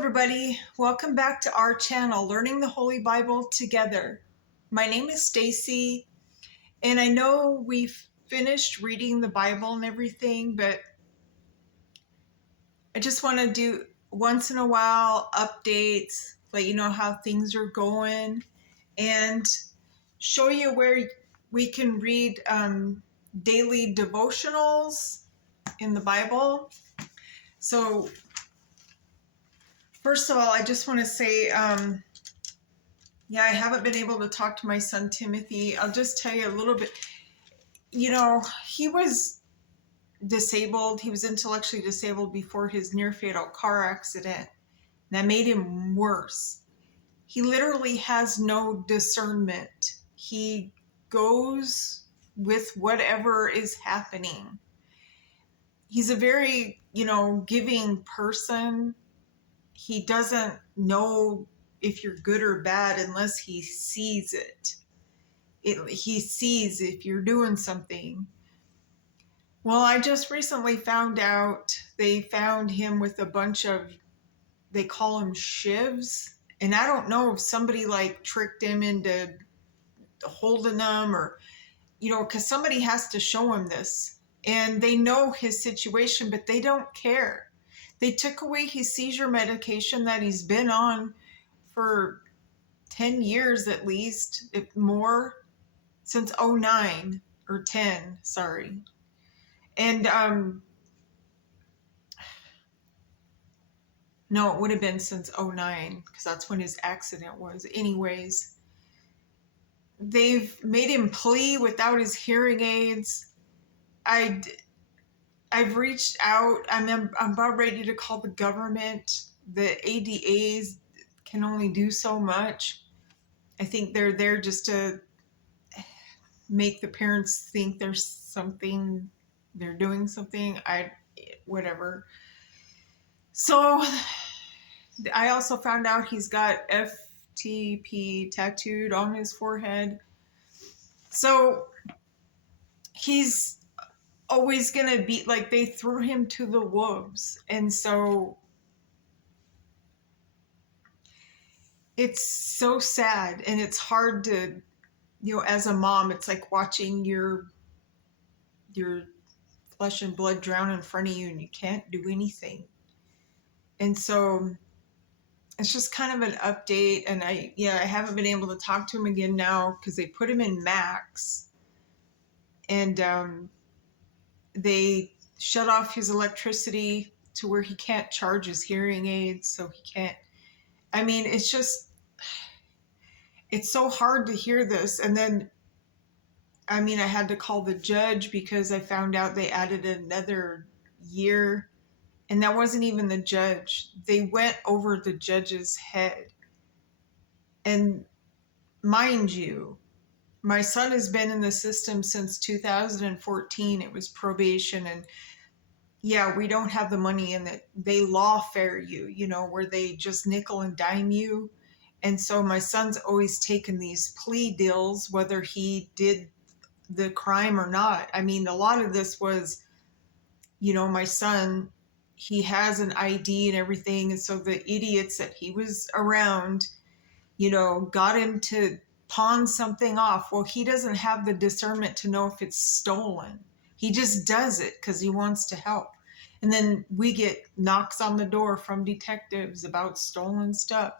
everybody, welcome back to our channel, Learning the Holy Bible Together. My name is Stacy, and I know we've finished reading the Bible and everything, but I just want to do once in a while updates, let you know how things are going, and show you where we can read daily devotionals in the Bible. So first of all, I just want to say, yeah, I haven't been able to talk to my son, Timothy. I'll just tell you a little bit. He was disabled. He was intellectually disabled before his near-fatal car accident. That made him worse. He literally has no discernment. He goes with whatever is happening. He's a very, giving person. He doesn't know if you're good or bad unless he sees it. He sees if you're doing something. Well, I just recently found out they found him with a bunch of, they call them shivs. And I don't know if somebody tricked him into holding them or, because somebody has to show him this. And they know his situation, but they don't care. They took away his seizure medication that he's been on for 10 years at least, if more, since 09 or 10, sorry. And no, it would have been since 09 because that's when his accident was. Anyways, they've made him plea without his hearing aids. I've reached out. I'm about ready to call the government. The ADAs can only do so much. I think they're there just to make the parents think there's something, they're doing something. Whatever. So I also found out he's got FTP tattooed on his forehead. So he's always going to be they threw him to the wolves. And so it's so sad, and it's hard to, as a mom, it's like watching your flesh and blood drown in front of you and you can't do anything. And so it's just kind of an update. And I haven't been able to talk to him again now because they put him in Max, and they shut off his electricity to where he can't charge his hearing aids. So he can't, it's so hard to hear this. And then, I had to call the judge because I found out they added another year, and that wasn't even the judge. They went over the judge's head. And mind you, my son has been in the system since 2014. It was probation, and yeah, we don't have the money in it. They lawfare you, where they just nickel and dime you. And so my son's always taken these plea deals, whether he did the crime or not. A lot of this was, my son, he has an ID and everything. And so the idiots that he was around, got him to pawn something off. Well, he doesn't have the discernment to know if it's stolen. He just does it because he wants to help. And then we get knocks on the door from detectives about stolen stuff.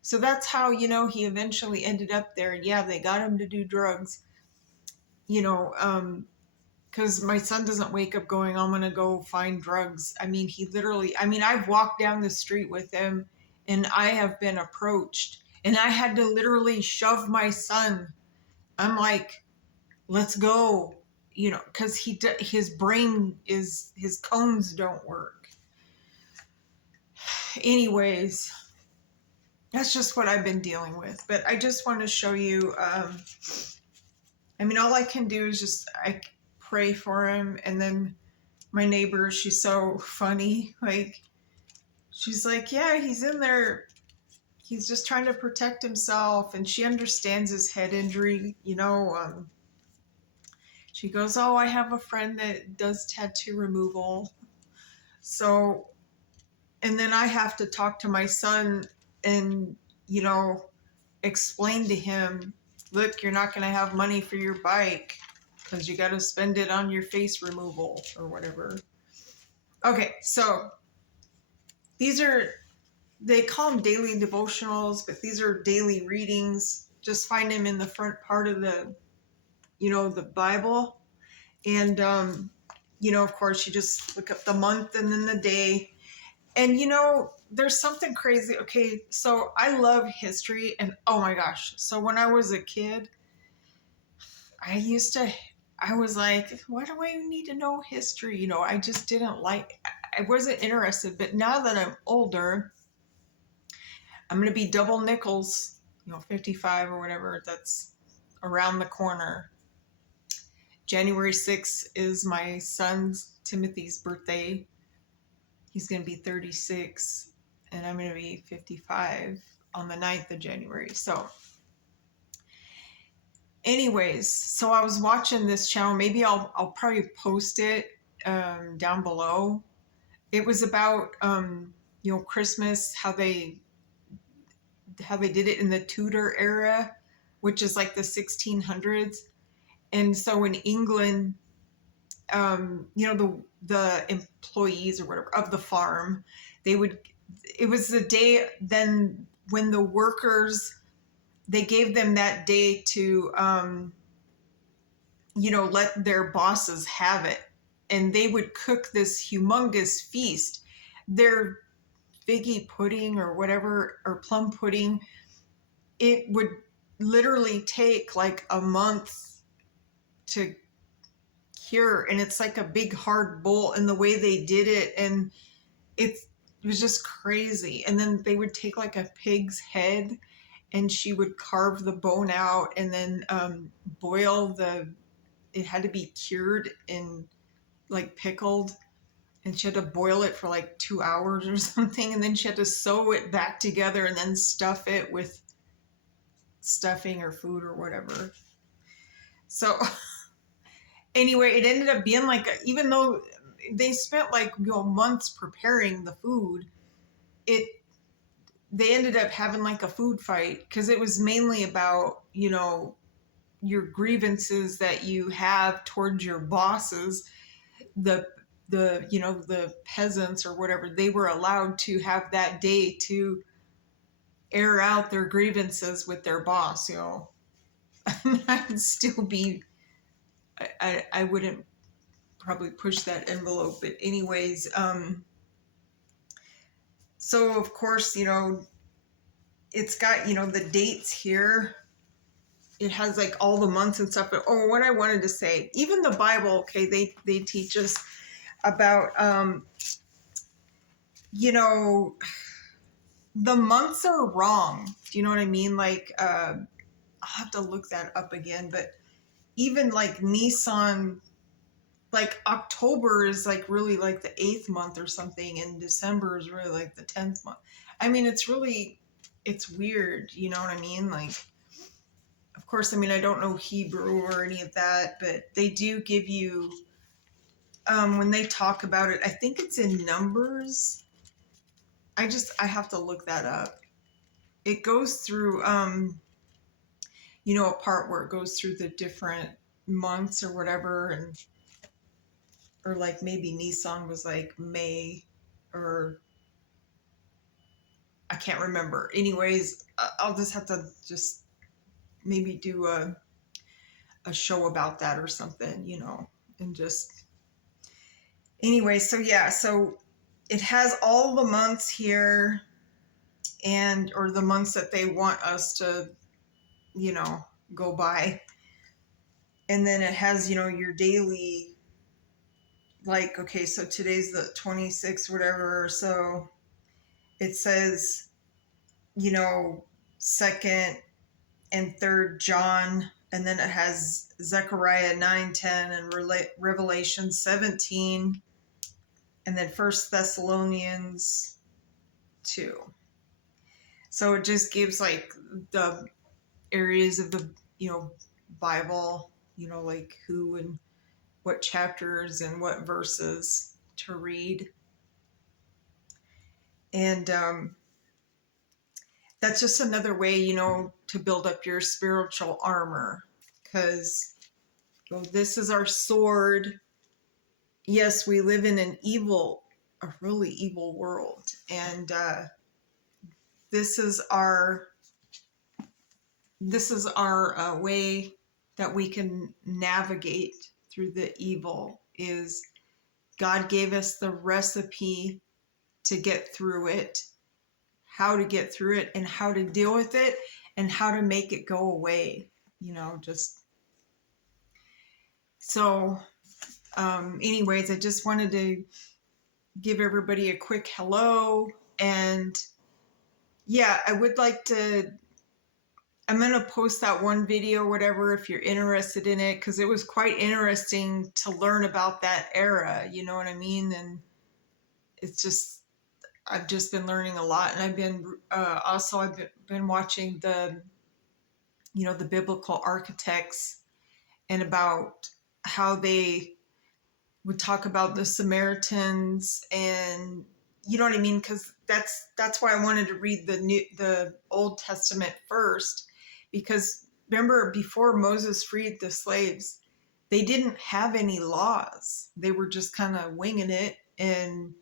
So that's how, he eventually ended up there. And yeah, they got him to do drugs, because my son doesn't wake up going, I'm going to go find drugs. He literally, I've walked down the street with him, and I have been approached, and I had to literally shove my son. I'm like, let's go, because his brain his cones don't work. Anyways, that's just what I've been dealing with. But I just want to show you, all I can do is I pray for him. And then my neighbor, she's so funny. She's like, yeah, he's in there. He's just trying to protect himself. And she understands his head injury. She goes, oh, I have a friend that does tattoo removal. So and then I have to talk to my son and, you know, explain to him, look, you're not going to have money for your bike because you got to spend it on your face removal or whatever. Okay, so these are, they call them daily devotionals, but these are daily readings. Just find them in the front part of the, you know, the Bible. And, you know, of course, you just look up the month and then the day. And, you know, there's something crazy. Okay, so I love history. And oh my gosh. So when I was a kid, I was like, why do I need to know history? You know, I just didn't like, I wasn't interested. But now that I'm older, I'm going to be double nickels, you know, 55 or whatever. That's around the corner. January 6th is my son's, Timothy's, birthday. He's going to be 36, and I'm going to be 55 on the 9th of January. So, anyways, so I was watching this channel. Maybe I'll probably post it down below. It was about you know, Christmas, how they did it in the Tudor era, which is like the 1600s. And so in England, you know, the employees or whatever of the farm, they would, it was the day then when the workers, they gave them that day to, you know, let their bosses have it. And they would cook this humongous feast. Their figgy pudding or whatever, or plum pudding, it would literally take like a month to cure, and it's like a big hard bowl, and the way they did it, and it was just crazy. And then they would take like a pig's head, and she would carve the bone out and then boil it had to be cured and like pickled, and she had to boil it for like 2 hours or something, and then she had to sew it back together and then stuff it with stuffing or food or whatever. So anyway, it ended up being like, even though they spent like, you know, months preparing the food, they ended up having like a food fight because it was mainly about, you know, your grievances that you have towards your bosses. The you know, the peasants or whatever, they were allowed to have that day to air out their grievances with their boss, you know. I'd still be, I wouldn't probably push that envelope, but anyways, so of course, you know, it's got, you know, the dates here. It has like all the months and stuff. But oh, what I wanted to say, even the Bible, okay, they teach us about you know, the months are wrong. Do you know what I mean? Like I'll have to look that up again, but even like Nissan, like October is like really like the 8th month or something, and December is really like the 10th month. I mean, it's really, it's weird, you know what I mean? Like, of course, I mean, I don't know Hebrew or any of that, but they do give you, when they talk about it, I think it's in Numbers. I have to look that up. It goes through, you know, a part where it goes through the different months or whatever, and or like maybe Nissan was like May, or I can't remember. Anyways, I'll just have to just maybe do a show about that or something, you know, and just anyway. So yeah, so it has all the months here, and or the months that they want us to, you know, go by. And then it has, you know, your daily, like, okay, so today's the 26th, whatever. So it says, you know, 2nd and 3rd John, and then it has Zechariah 9:10 and Revelation 17, and then 1 Thessalonians 2. So it just gives like the areas of the, you know, Bible, you know, like who and what chapters and what verses to read. And that's just another way, to build up your spiritual armor. Because this is our sword. Yes, we live in a really evil world. And this is our way that we can navigate through the evil. Is God gave us the recipe to get through it, how to get through it, and how to deal with it, and how to make it go away. Just so. Anyways, I just wanted to give everybody a quick hello, and yeah, I would like to. I'm going to post that one video, whatever, if you're interested in it, because it was quite interesting to learn about that era, you know what I mean? And it's just, I've just been learning a lot. And I've been, I've been watching the biblical architects, and about how they would talk about the Samaritans, and you know what I mean? Because that's why I wanted to read the Old Testament first, because remember, before Moses freed the slaves, they didn't have any laws. They were just kind of winging it, and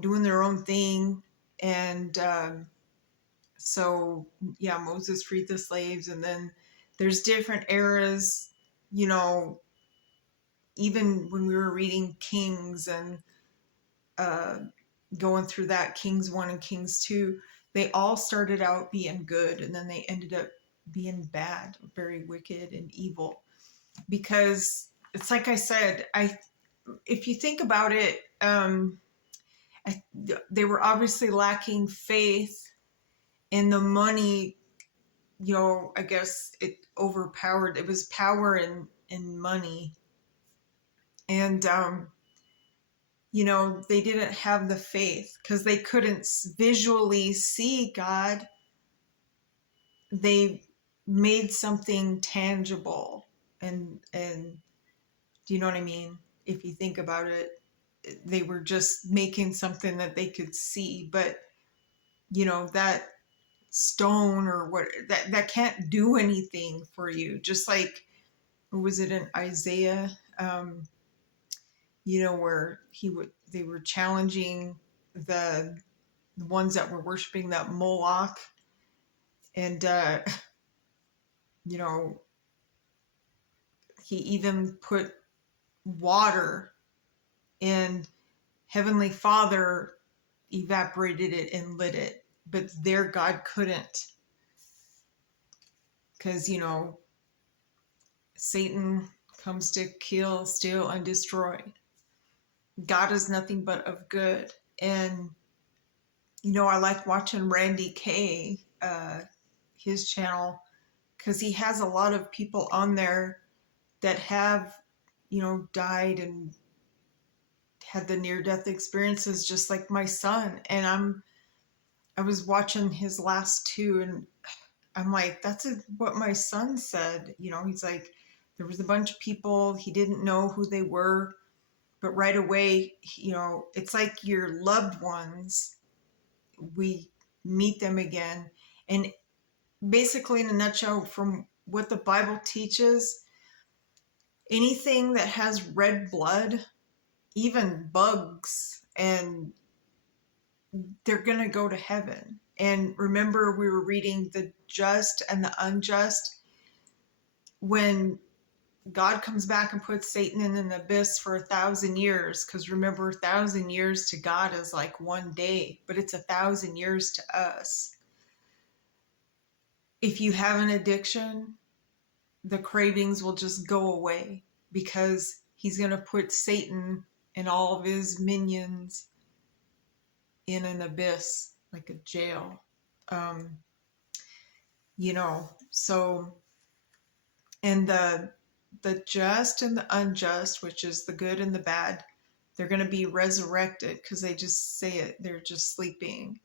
doing their own thing. And so yeah, Moses freed the slaves, and then there's different eras, you know even when we were reading Kings, and uh, going through that, Kings 1 and Kings 2, they all started out being good, and then they ended up being bad, very wicked and evil. Because it's like I said, if you think about it, they were obviously lacking faith, and the money, I guess it overpowered. It was power and money. And they didn't have the faith because they couldn't visually see God. They made something tangible, and do you know what I mean? If you think about it, they were just making something that they could see, but that stone, or what, that can't do anything for you. Just like, or was it in Isaiah? Where they were challenging the ones that were worshiping that Moloch, and you know he even put water, and Heavenly Father evaporated it and lit it, but their God couldn't, because Satan comes to kill, steal, and destroy. God is nothing but of good. And I like watching Randy Kay, his channel, because he has a lot of people on there that have, died and had the near-death experiences, just like my son. And I was watching his last two, and I'm like, that's what my son said. He's like, there was a bunch of people, he didn't know who they were, but right away, it's like your loved ones, we meet them again. And basically, in a nutshell, from what the Bible teaches, anything that has red blood, even bugs, and they're going to go to heaven. And remember, we were reading the just and the unjust. When God comes back and puts Satan in an abyss for 1,000 years, because remember, 1,000 years to God is like one day, but it's 1,000 years to us. If you have an addiction, the cravings will just go away, because he's going to put Satan and all of his minions in an abyss, like a jail. Um, so, and the just and the unjust, which is the good and the bad, they're going to be resurrected, because they just say it, they're just sleeping,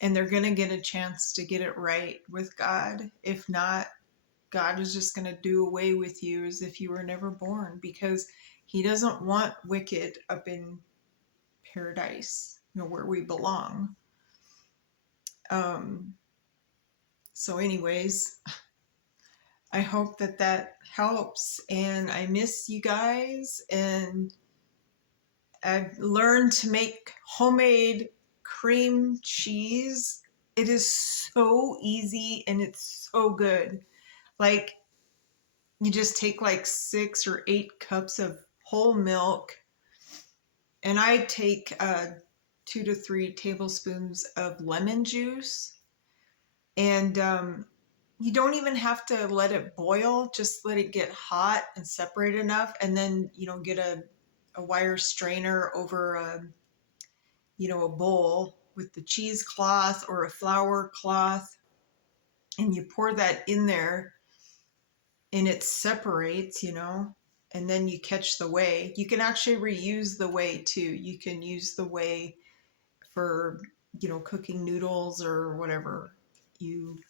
and they're going to get a chance to get it right with God. If not, God is just going to do away with you as if you were never born, because he doesn't want wicked up in paradise. where we belong. Um, so anyways, I hope that that helps, and I miss you guys, and I've learned to make homemade cream cheese. It is so easy and it's so good. Like, you just take like 6 or 8 cups of whole milk, and I take 2 to 3 tablespoons of lemon juice, and you don't even have to let it boil, just let it get hot and separate enough, and then get a wire strainer over a bowl with the cheesecloth or a flour cloth, and you pour that in there, and it separates, and then you catch the whey. You can actually reuse the whey too. You can use the whey for, cooking noodles or whatever. If you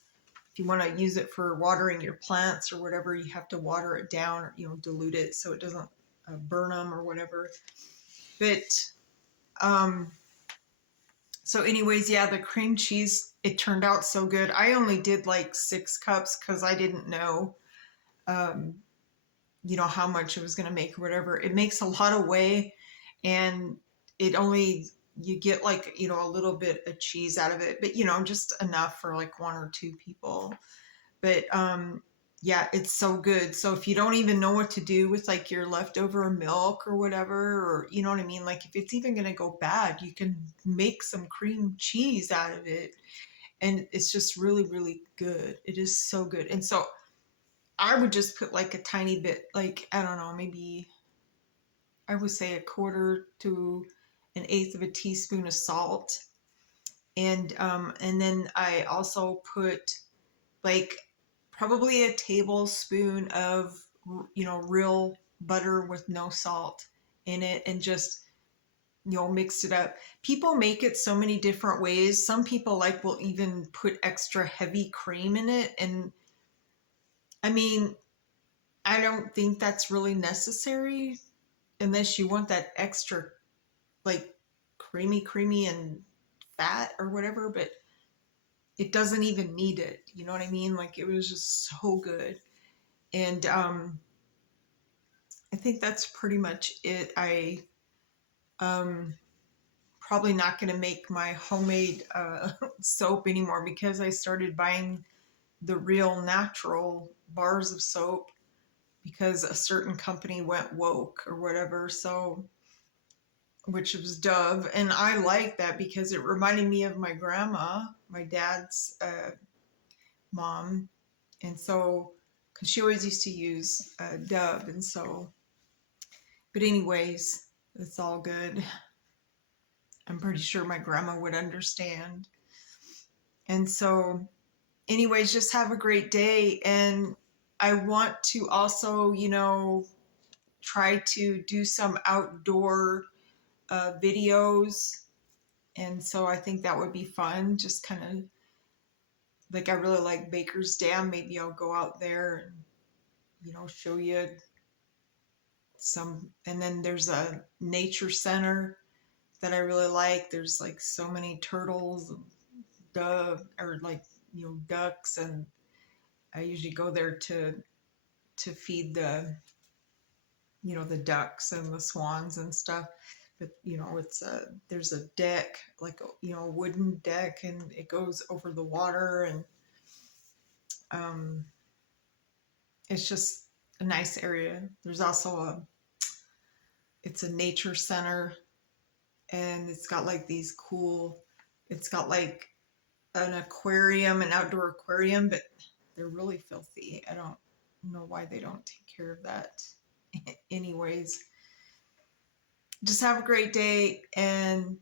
want to use it for watering your plants or whatever, you have to water it down or, dilute it so it doesn't burn them or whatever. But, so anyways, yeah, the cream cheese, it turned out so good. I only did like 6 cups because I didn't know, um, how much it was going to make or whatever. It makes a lot of whey, and you get like, a little bit of cheese out of it, but, just enough for like 1 or 2 people. But, yeah, it's so good. So if you don't even know what to do with like your leftover milk or whatever, or you know what I mean? Like if it's even going to go bad, you can make some cream cheese out of it. And it's just really, really good. It is so good. And so I would just put like a tiny bit, like, I don't know, maybe I would say 1/4 to 1/8 of a teaspoon of salt. And then I also put like probably a tablespoon of, real butter with no salt in it, and just, mixed it up. People make it so many different ways. Some people will even put extra heavy cream in it. And I mean, I don't think that's really necessary unless you want that extra, like, creamy and fat or whatever, but it doesn't even need it. You know what I mean? Like, it was just so good. And I think that's pretty much it. Um probably not going to make my homemade soap anymore because I started buying the real natural bars of soap because a certain company went woke or whatever. So, which was Dove, and I like that because it reminded me of my grandma, my dad's mom, and so because she always used to use Dove, and so. But anyways, it's all good. I'm pretty sure my grandma would understand. And so, anyways, just have a great day. And I want to also, try to do some outdoor videos. And so I think that would be fun. Just kind of like, I really like Baker's Dam. Maybe I'll go out there and, show you some. And then there's a nature center that I really like. There's like so many turtles, dove, or like, ducks, and I usually go there to feed the ducks and the swans and stuff. But it's there's a deck, like a wooden deck, and it goes over the water, and um, it's just a nice area. There's also it's a nature center, and it's got like these cool. It's got like an aquarium, an outdoor aquarium, but they're really filthy. I don't know why they don't take care of that. Anyways, just have a great day, and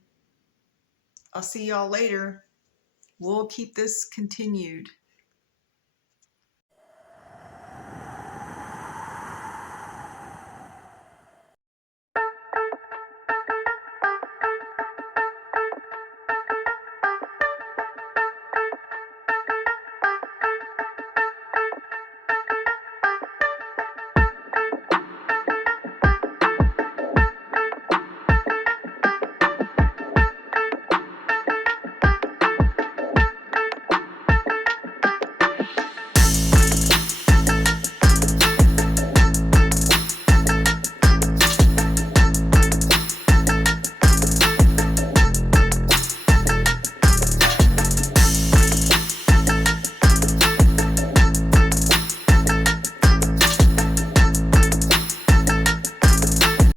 I'll see y'all later. We'll keep this continued.